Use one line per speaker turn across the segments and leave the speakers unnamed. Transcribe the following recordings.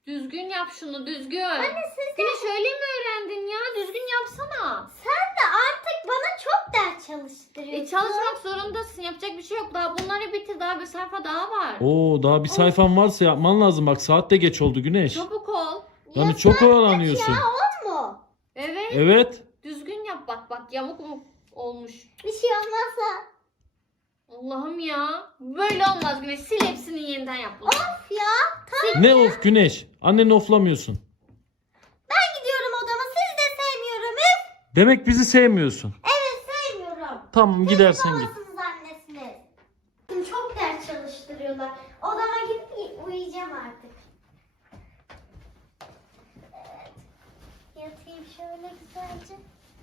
Düzgün yap şunu, düzgün.
Anne siz
Güneş öyle mi öğrendin ya? Düzgün yapsana.
sen de artık bana çok ders çalıştırıyorsun.
Çalışmak zorundasın. Yapacak bir şey yok. Daha bunları bitir. Daha bir sayfa daha var.
Oo, daha bir sayfan varsa yapman lazım. Bak saat de geç oldu Güneş.
Çabuk ol.
Yani çok oyalanıyorsun.
Ya on mu?
Evet.
Evet.
Düzgün yap bak yamuk mu olmuş.
Bir şey olmazsa.
Allah'ım ya. Böyle olmaz Güneş. Sil hepsini yeniden yap. bunu.
Of ya.
Ne of Güneş? Anneni oflamıyorsun.
Ben gidiyorum odama. Siz de sevmiyorum. Üf.
Demek bizi sevmiyorsun.
Evet sevmiyorum.
Tamam gidersen git.
Babasınız annesiniz. Çok ders çalıştırıyorlar. Odama gidip uyuyacağım artık. Evet. Yatayım şöyle güzelce.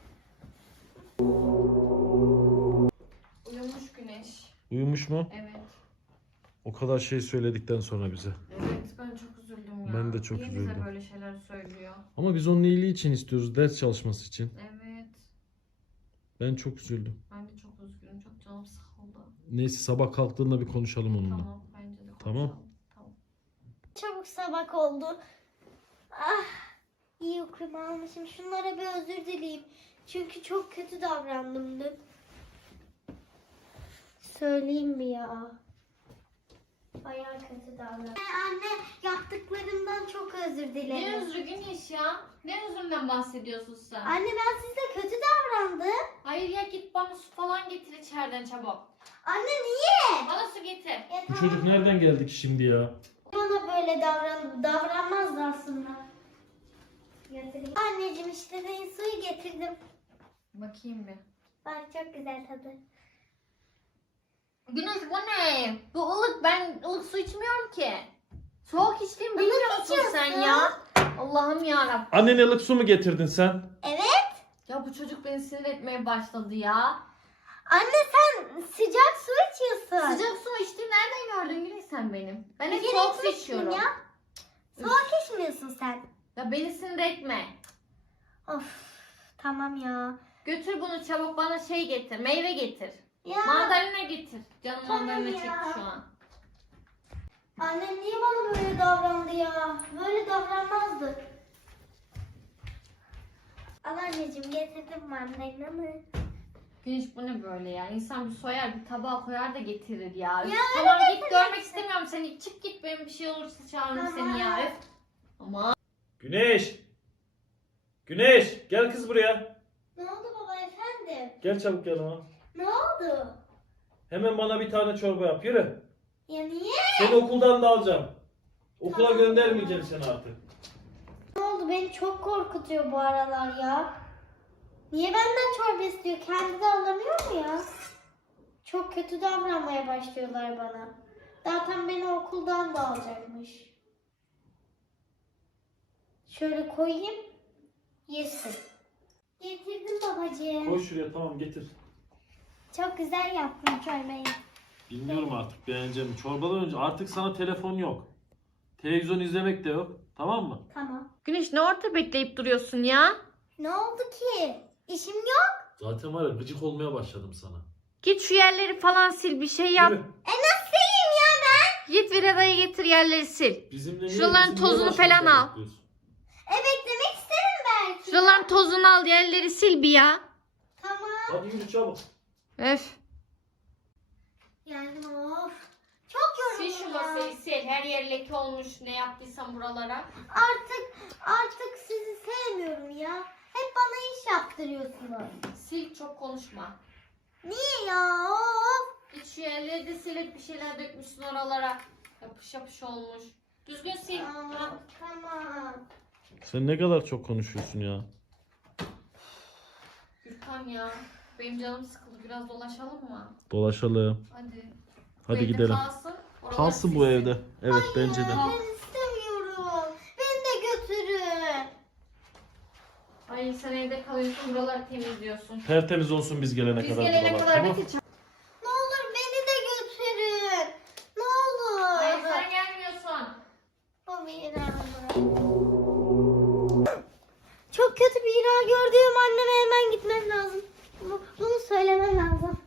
Uyumuş Güneş.
Uyumuş mu?
Evet.
O kadar şey söyledikten sonra bize.
Evet ben çok üzüldüm ya.
Ben de çok
Niye
üzüldüm.
bize böyle şeyler söylüyor?
Ama biz onun iyiliği için istiyoruz. Ders çalışması için.
Evet.
Ben çok üzüldüm.
Ben de çok üzgünüm. Çok canım sıkıldı.
Neyse sabah kalktığında bir konuşalım onunla.
Tamam bence de konuşalım.
Tamam.
Tamam.
Çabuk sabah oldu. Ah, iyi uykumu almışım. Şunlara bir özür dileyeyim. Çünkü çok kötü davrandım dün. Söyleyeyim mi ya? Bayağı kötü davrandım. Anne yaptıklarımdan çok özür
Ne
dilerim.
özrü Güneş ya? Ne özründen bahsediyorsun sen?
Anne ben size kötü davrandım.
Hayır ya git bana su falan getir içeriden çabuk.
Anne niye?
Bana su getir.
Ya,
Bu
tamam.
çocuk nereden geldi ki şimdi ya?
Bana böyle davranmazdı aslında. Getireyim. Anneciğim işte de suyu getirdim.
Bakayım bir.
Bak çok güzel tadı.
Güneş bu ne? Bu ılık. Ben ılık su içmiyorum ki. Soğuk içtiğimi bilmiyor musun sen
içiyorsun.
ya? Allah'ım yarabbim.
Annene ılık su mu getirdin sen?
Evet.
Ya bu çocuk beni sinir etmeye başladı ya.
Anne sen sıcak su içiyorsun.
Sıcak su içtiğimi nereden gördün Güneş sen benim? Ben hep
Bir
soğuk su
kere
içiyorum.
Ya. Soğuk içmiyorsun sen.
Ya beni sinir etme.
Of tamam ya.
Götür bunu çabuk bana şey getir. Meyve getir.
Ya
Mandalina getir. Canım
Tamam
mandalina
ya.
çekti şu an.
annem niye bana böyle davrandı ya? Böyle davranmazdı. Al anneciğim getirdim mandalinamı.
Güneş bu ne böyle ya? İnsan bir soyar bir tabağa koyar da getirir ya. Üf,
Ya
tamam
öyle
git
getirirsin.
görmek istemiyorum seni. Çık git benim bir şey olursa çağırırım
Tamam.
seni ya. Üf. Ama
Güneş! Güneş! Gel kız buraya.
Ne oldu baba efendim?
Gel çabuk yanıma.
Ne oldu?
Hemen bana bir tane çorba yap. Yürü.
Ya niye?
Seni okuldan da alacağım. Okula
Tamam.
göndermeyeceğim seni artık.
Ne oldu? Beni çok korkutuyor bu aralar ya. Niye benden çorba istiyor? Kendi de alamıyor mu ya? Çok kötü davranmaya başlıyorlar bana. Zaten beni okuldan da alacakmış. Şöyle koyayım. Yesin. Getirdim babacığım.
Koy şuraya, tamam, getir.
Çok güzel yaptın çorbayı.
Bilmiyorum artık beğeneceğim. Çorbadan önce artık sana telefon yok. Televizyon izlemek de yok. Tamam mı?
Tamam.
Güneş ne orta bekleyip duruyorsun ya?
Ne oldu ki? İşim yok.
Zaten var ya, gıcık olmaya başladım sana.
Git şu yerleri falan sil bir şey yap.
Yürü.
Nasıl sileyim ya ben?
Git Virada'yı getir yerleri sil.
Bizimle niye-
Şuraların
bizim niye
tozunu
başımıza
falan al.
bekliyorsun?
Evet demek isterim belki.
Şuraların tozunu al yerleri sil bir ya.
Tamam.
Hadi yürü çabuk.
Öf.
Geldim of. Çok
Sil şu
yoruldum ya.
masayı sil. Her yer leke olmuş ne yaptıysan buralara.
Artık sizi sevmiyorum ya. Hep bana iş yaptırıyorsunuz.
Sil çok konuşma.
Niye ya? Of.
Git şu yerleri de sil hep bir şeyler dökmüşsün oralara. Yapış yapış olmuş. Düzgün sil. Ha.
Tamam.
Sen ne kadar çok konuşuyorsun ya.
Gürkan ya. Benim canım sıkıldı. Biraz dolaşalım mı?
Dolaşalım.
Hadi.
Hadi
Bu evde
gidelim.
Kalsın. Oralar
Kalsın bu
silsin.
evde. Evet bence de.
Ben istemiyorum. Beni de götürün.
Hayır sen evde kalıyorsun. Buraları temizliyorsun.
Tertemiz olsun biz gelene
Biz
kadar.
gelene
buralar,
kadar
tamam?
bitir.
Ne olur beni de götürün. Ne olur.
Hayır sen gelmiyorsun.
O Mira. Çok kötü bir ira gördüğüm anneme hemen gitmem lazım. Bunu söylemem lazım.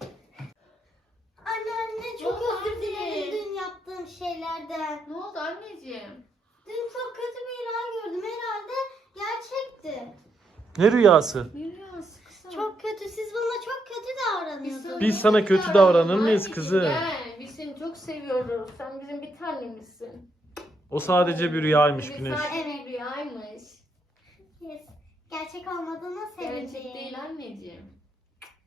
Anne çok
oldu
özür
anne?
dilerim dün yaptığım şeylerden.
Ne oldu anneciğim?
Dün çok kötü bir
Ne rüyası?
Ne rüyası kızım?
Çok kötü. Siz bana çok kötü davranıyorsunuz.
Biz sana kötü davranır mıyız kızım?
Gel, biz seni çok seviyoruz. Sen bizim bir tanemizsin.
O sadece bir rüyaymış
Bir
Güneş.
sadece bir rüyaymış.
Yes. Gerçek olmadığına sevindim.
Gerçek değil anneciğim.